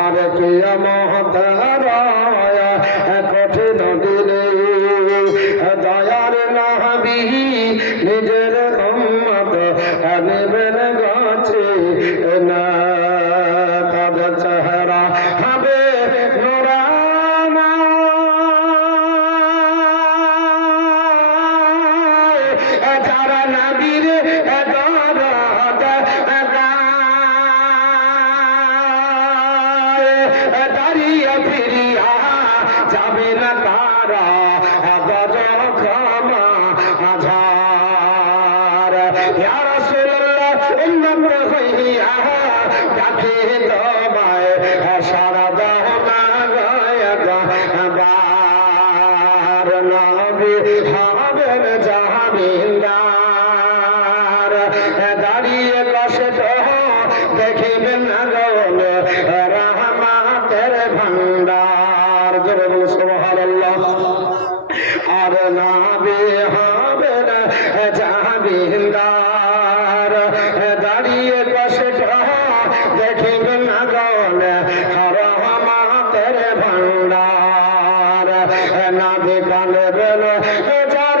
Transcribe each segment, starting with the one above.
আর কিয়ামত রায় কঠিন দিনে দয়ার নাবি নিজের উম্মত নেবেন গাছে না। তাদের চেহারা হবে যারা নবীর দাঁড়িয়ে ফিরিয়া যাবে না তারা গজ ক্ষমা আঝার ইয়া রাসূলুল্লাহ উম্মত হইয়া ডাকে তোমায়, সারা দাও না গায় গাবার নবী হবেন জামিনদার দাঁড়িয়ে কষ্ট দেখিবেন না গৌল আর নাবে হবে না। জামিনদার দাঁড়িয়ে কষ্ট দেখিবেন না গৌল রহমাতের ভান্ডার নাবে কানে বেল যার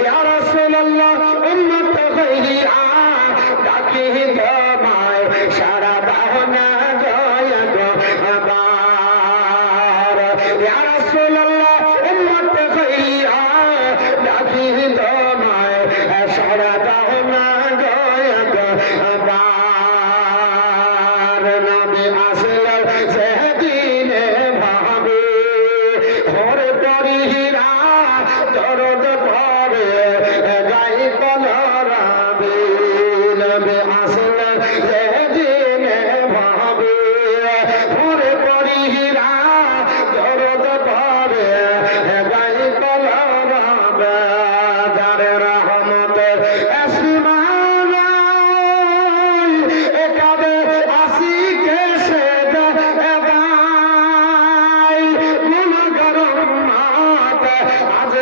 ইয়া রাসূলুল্লাহ উম্মত হইয়া ডাকি তোমায় সারা দাও